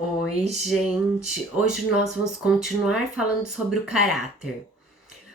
Oi, gente! Hoje nós vamos continuar falando sobre o caráter.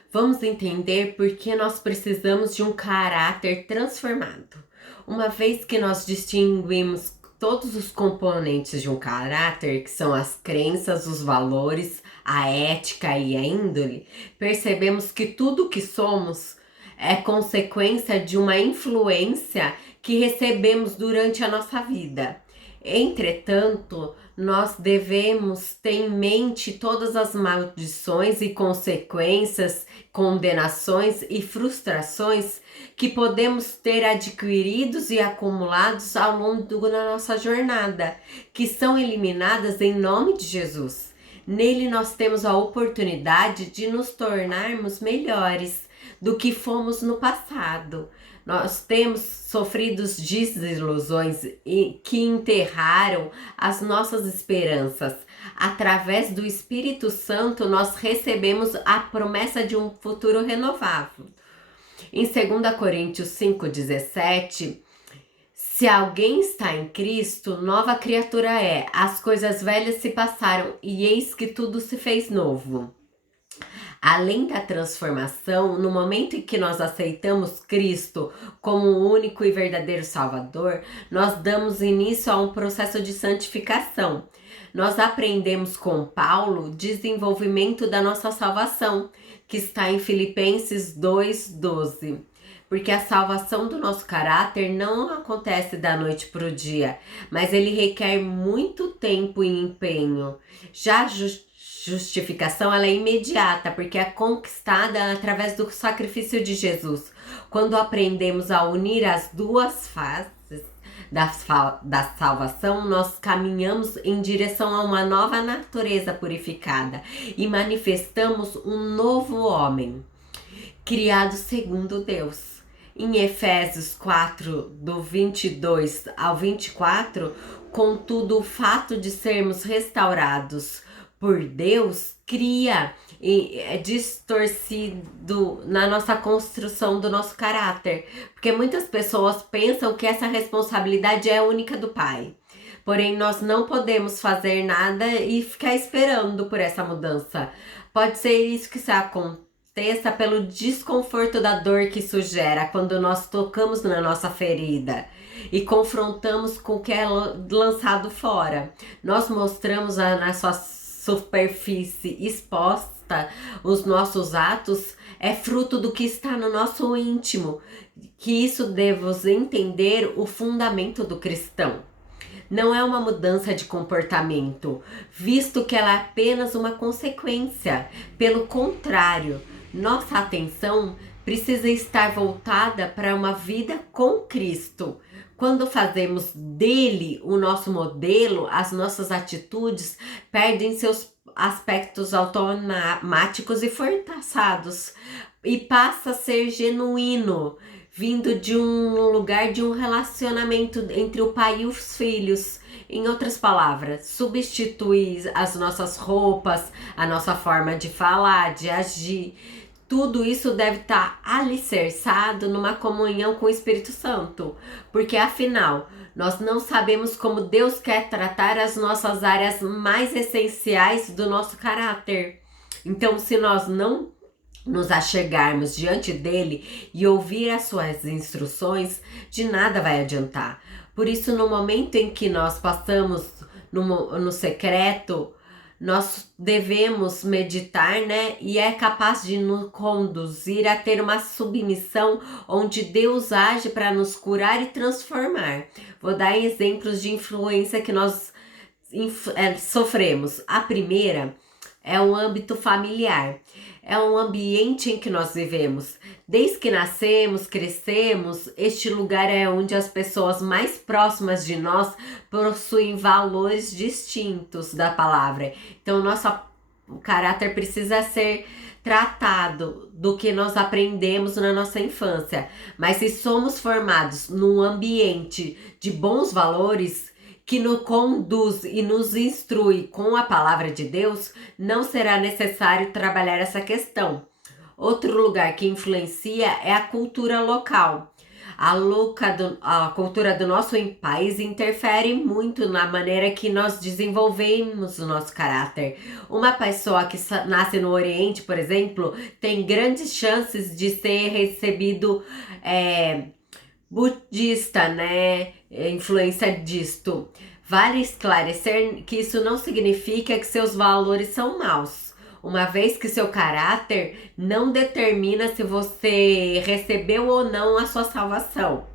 Vamos entender por que nós precisamos de um caráter transformado. Uma vez que nós distinguimos todos os componentes de um caráter, que são as crenças, os valores, a ética e a índole, percebemos que tudo o que somos é consequência de uma influência que recebemos durante a nossa vida. Entretanto, nós devemos ter em mente todas as maldições e consequências, condenações e frustrações que podemos ter adquiridos e acumulados ao longo da nossa jornada, que são eliminadas em nome de Jesus. Nele nós temos a oportunidade de nos tornarmos melhores do que fomos no passado. Nós temos sofrido desilusões que enterraram as nossas esperanças. Através do Espírito Santo, nós recebemos a promessa de um futuro renovável. Em 2 Coríntios 5,17, se alguém está em Cristo, nova criatura é. As coisas velhas se passaram e eis que tudo se fez novo. Além da transformação, no momento em que nós aceitamos Cristo como o único e verdadeiro Salvador, nós damos início a um processo de santificação. Nós aprendemos com Paulo o desenvolvimento da nossa salvação, que está em Filipenses 2,12. Porque a salvação do nosso caráter não acontece da noite para o dia, mas ele requer muito tempo e empenho. Já justificação ela é imediata, porque é conquistada através do sacrifício de Jesus. Quando aprendemos a unir as duas faces da salvação, nós caminhamos em direção a uma nova natureza purificada e manifestamos um novo homem, criado segundo Deus. Em Efésios 4, do 22 ao 24, contudo, o fato de sermos restaurados por Deus cria distorcido na nossa construção do nosso caráter, porque muitas pessoas pensam que essa responsabilidade é única do pai. Porém, nós não podemos fazer nada e ficar esperando por essa mudança. Pode ser isso que se aconteça pelo desconforto da dor que isso gera quando nós tocamos na nossa ferida e confrontamos com o que é lançado fora. Nós mostramos a nossa superfície exposta, os nossos atos, é fruto do que está no nosso íntimo, que isso devemos entender o fundamento do cristão. Não é uma mudança de comportamento, visto que ela é apenas uma consequência. Pelo contrário, nossa atenção precisa estar voltada para uma vida com Cristo. Quando fazemos dele o nosso modelo, as nossas atitudes perdem seus aspectos automáticos e forçados e passa a ser genuíno, vindo de um lugar de um relacionamento entre o pai e os filhos. Em outras palavras, substitui as nossas roupas, a nossa forma de falar, de agir. Tudo isso deve estar alicerçado numa comunhão com o Espírito Santo, porque afinal, nós não sabemos como Deus quer tratar as nossas áreas mais essenciais do nosso caráter. Então, se nós não nos achegarmos diante dele e ouvir as suas instruções, de nada vai adiantar. Por isso, no momento em que nós passamos no secreto, nós devemos meditar, né? E é capaz de nos conduzir a ter uma submissão onde Deus age para nos curar e transformar. Vou dar exemplos de influência que nós sofremos. A primeira é o âmbito familiar. É um ambiente em que nós vivemos. Desde que nascemos, crescemos, este lugar é onde as pessoas mais próximas de nós possuem valores distintos da palavra. Então, nosso caráter precisa ser tratado do que nós aprendemos na nossa infância. Mas se somos formados num ambiente de bons valores, que nos conduz e nos instrui com a palavra de Deus, não será necessário trabalhar essa questão. Outro lugar que influencia é a cultura local. A cultura do nosso país interfere muito na maneira que nós desenvolvemos o nosso caráter. Uma pessoa que nasce no Oriente, por exemplo, tem grandes chances de ser recebido budista, né? Influência disto. Vale esclarecer que isso não significa que seus valores são maus, uma vez que seu caráter não determina se você recebeu ou não a sua salvação.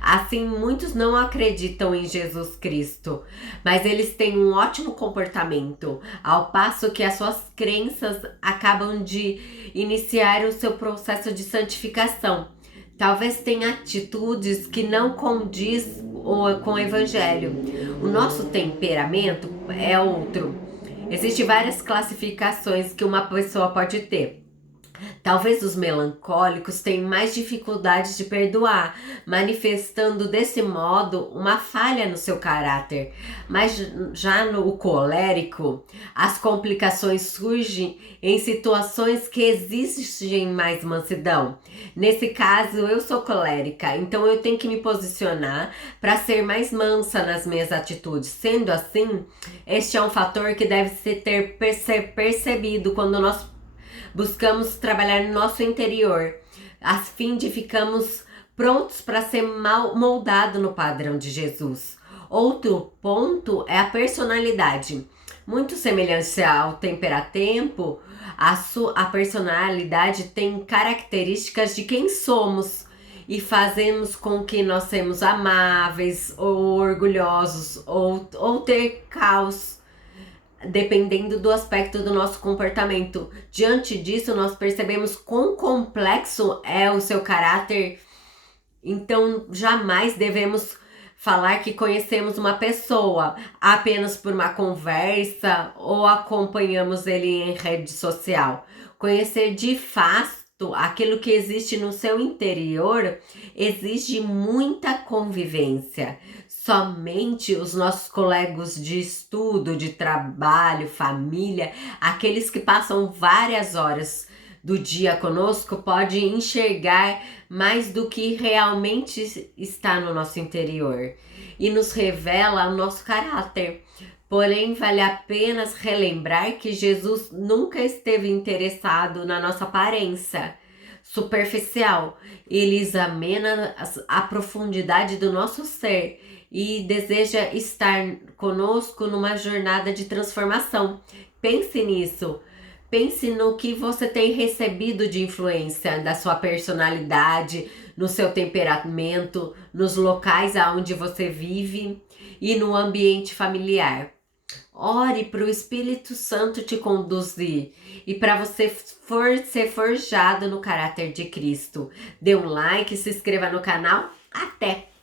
Assim, muitos não acreditam em Jesus Cristo, mas eles têm um ótimo comportamento, ao passo que as suas crenças acabam de iniciar o seu processo de santificação. Talvez tenha atitudes que não condiz com o evangelho. O nosso temperamento é outro. Existem várias classificações que uma pessoa pode ter. Talvez os melancólicos tenham mais dificuldades de perdoar, manifestando desse modo uma falha no seu caráter. Mas já no colérico, as complicações surgem em situações que exigem mais mansidão. Nesse caso, eu sou colérica, então eu tenho que me posicionar para ser mais mansa nas minhas atitudes. Sendo assim, este é um fator que deve ser percebido quando nós buscamos trabalhar no nosso interior, a fim de ficarmos prontos para ser moldado no padrão de Jesus. Outro ponto é a personalidade. Muito semelhante ao temperatempo, a personalidade tem características de quem somos e fazemos com que nós sejamos amáveis ou orgulhosos ou ter caos, dependendo do aspecto do nosso comportamento. Diante disso, nós percebemos quão complexo é o seu caráter. Então, jamais devemos falar que conhecemos uma pessoa apenas por uma conversa ou acompanhamos ele em rede social. Conhecer de fato aquilo que existe no seu interior exige muita convivência. Somente os nossos colegas de estudo, de trabalho, família, aqueles que passam várias horas do dia conosco, podem enxergar mais do que realmente está no nosso interior e nos revela o nosso caráter. Porém, vale a pena relembrar que Jesus nunca esteve interessado na nossa aparência superficial. Ele examina a profundidade do nosso ser e deseja estar conosco numa jornada de transformação. Pense nisso. Pense no que você tem recebido de influência da sua personalidade, no seu temperamento, nos locais aonde você vive e no ambiente familiar. Ore para o Espírito Santo te conduzir e para você ser forjado no caráter de Cristo. Dê um like, se inscreva no canal. Até!